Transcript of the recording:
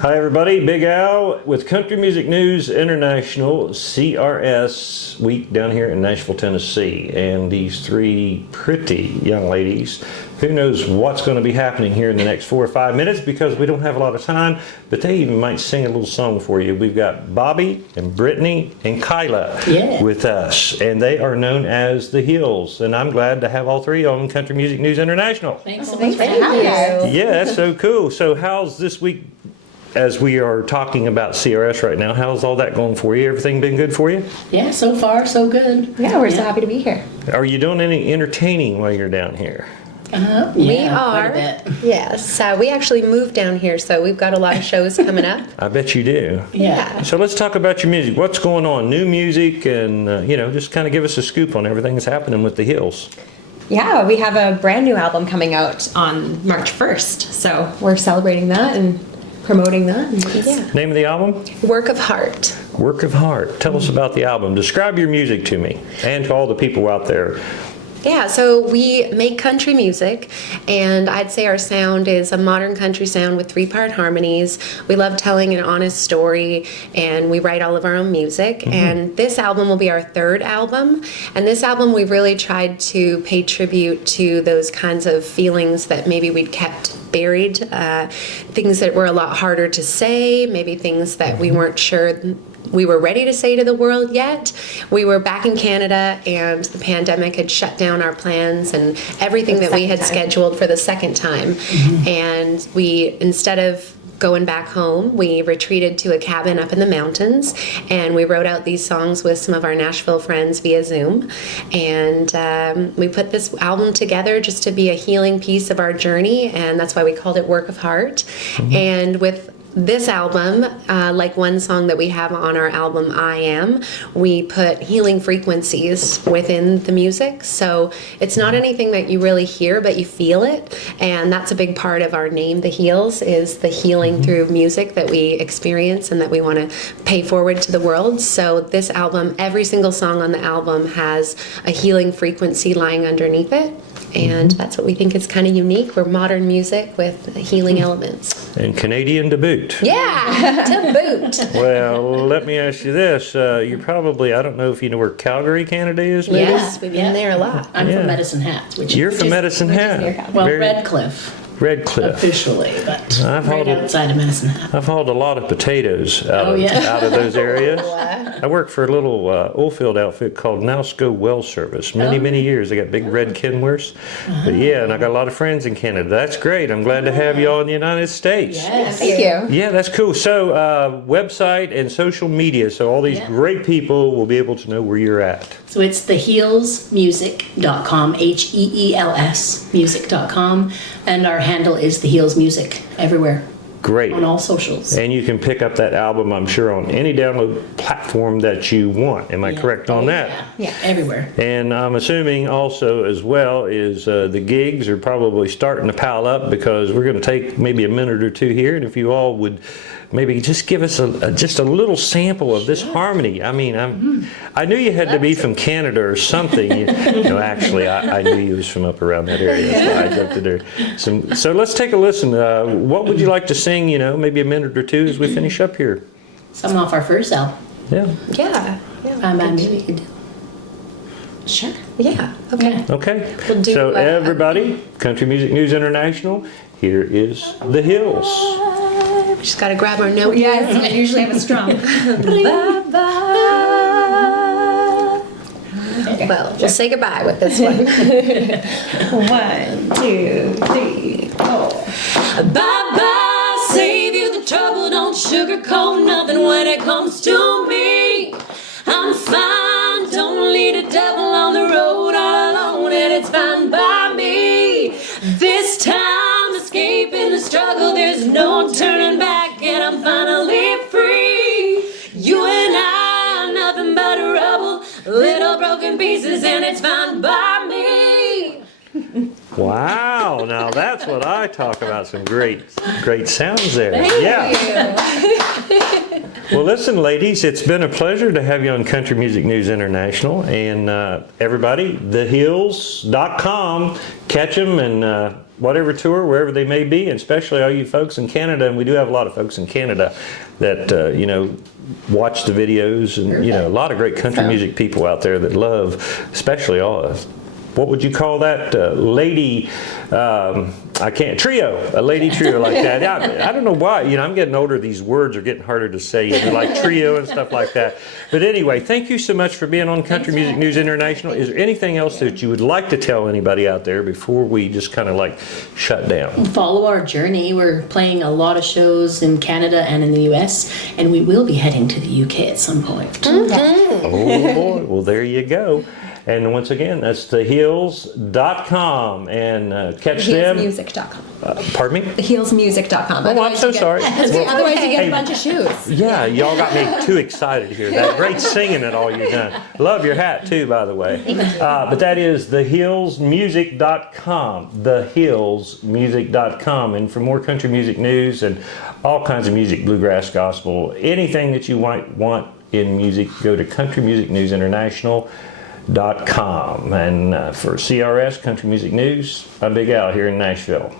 Hi everybody, Big Al with Country Music News International, CRS week down here in Nashville, Tennessee. And these three pretty young ladies, who knows what's going to be happening here in the next 4 or 5 minutes because we don't have a lot of time, but they even might sing a little song for you. We've got Bobby and Brittany and Kyla with us, and they are known as the Hills. And I'm glad to have all three on Country Music News International. Thanks so much for having us. Yeah, that's so cool. So how's this week, as we are talking about CRS right now, how's all that going for you? Everything been good for you? Yeah, so far so good. Yeah, we're so happy to be here. Are you doing any entertaining while you're down here? We are. Yes, we actually moved down here, so we've got a lot of shows coming up. I bet you do. Yeah. So let's talk about your music. What's going on? New music, and just kind of give us a scoop on everything that's happening with the Hills. Yeah, we have a brand new album coming out on March 1st, so we're celebrating that and promoting that. Yeah. Name of the album? Work of Heart. Work of Heart. Tell us about the album. Describe your music to me and to all the people out there. Yeah, so we make country music, and I'd say our sound is a modern country sound with 3-part harmonies. We love telling an honest story, and we write all of our own music. And this album will be our 3rd album. And this album, we've really tried to pay tribute to those kinds of feelings that maybe we'd kept buried, things that were a lot harder to say, maybe things that we weren't sure we were ready to say to the world yet. We were back in Canada, and the pandemic had shut down our plans and everything that we had scheduled for the 2nd time. And we, instead of going back home, we retreated to a cabin up in the mountains, and we wrote out these songs with some of our Nashville friends via Zoom. And we put this album together just to be a healing piece of our journey, and that's why we called it Work of Heart. And with this album, like one song that we have on our album, I Am, we put healing frequencies within the music. So it's not anything that you really hear, but you feel it. And that's a big part of our name, The Heals, is the healing through music that we experience and that we want to pay forward to the world. So this album, every single song on the album has a healing frequency lying underneath it. And that's what we think is kind of unique. We're modern music with healing elements. And Canadian to boot. Yeah, to boot. Well, let me ask you this. You're probably, I don't know if you know where Calgary, Canada is, maybe? Yes, we've been there a lot. I'm from Medicine Hat. You're from Medicine Hat. Well, Redcliffe. Redcliffe. Officially, but right outside of Medicine Hat. I've hauled a lot of potatoes out of those areas. I worked for a little oil field outfit called Nowsco Well Service. Many years. I got big red Kenworths. But yeah, and I got a lot of friends in Canada. That's great. I'm glad to have you all in the United States. Yes. Thank you. Yeah, that's cool. So website and social media. So all these great people will be able to know where you're at. So it's theheelsmusic.com, HEELS music.com, and our handle is The Heels Music everywhere. Great. On all socials. And you can pick up that album, I'm sure, on any download platform that you want. Am I correct on that? Yeah, everywhere. And I'm assuming also as well is the gigs are probably starting to pile up, because we're going to take maybe a minute or two here, and if you all would maybe just give us just a little sample of this harmony. I mean, I knew you had to be from Canada or something. Actually, I knew you was from up around that area. That's why I joked to do. So let's take a listen. What would you like to sing, maybe a minute or two as we finish up here? Some off our first album. Yeah. Maybe we could do. Sure. Yeah. Okay. Okay. We'll do, So everybody, Country Music News International, here is The Hills. We just got to grab our note. Yes, I usually have a strum. Well, we'll say goodbye with this one. 1, 2, 3, 4. Bye-bye, save you the trouble, don't sugarcoat nothing when it comes to me. I'm fine, don't lead a devil on the road all alone, and it's fine by me. This time, escaping the struggle, there's no turning back, and I'm finally free. You and I are nothing but rubble, little broken pieces, and it's fine by me. Wow, now that's what I talk about. Some great sounds there. Thank you. Well, listen, ladies, it's been a pleasure to have you on Country Music News International. And everybody, thehills.com, catch them and whatever tour, wherever they may be, and especially all you folks in Canada. And we do have a lot of folks in Canada that, watch the videos. And, a lot of great country music people out there that love, especially all what would you call that? Lady, a lady trio like that. I don't know why, I'm getting older, these words are getting harder to say, like trio and stuff like that. But anyway, thank you so much for being on Country Music News International. Is there anything else that you would like to tell anybody out there before we just kind of like shut down? Follow our journey. We're playing a lot of shows in Canada and in the US, and we will be heading to the UK at some point. Oh boy, well there you go. And once again, that's thehills.com, and catch them. Heelsmusic.com. Pardon me? Heelsmusic.com. Oh, I'm so sorry. Otherwise you get a bunch of shoes. Yeah, y'all got me too excited here. That great singing and all you've done. Love your hat too, by the way. But that is thehillsmusic.com. Thehillsmusic.com. And for more country music news and all kinds of music, bluegrass, gospel, anything that you might want in music, go to Country Music News International. .com. And for CRS Country Music News, I'm Big Al here in Nashville.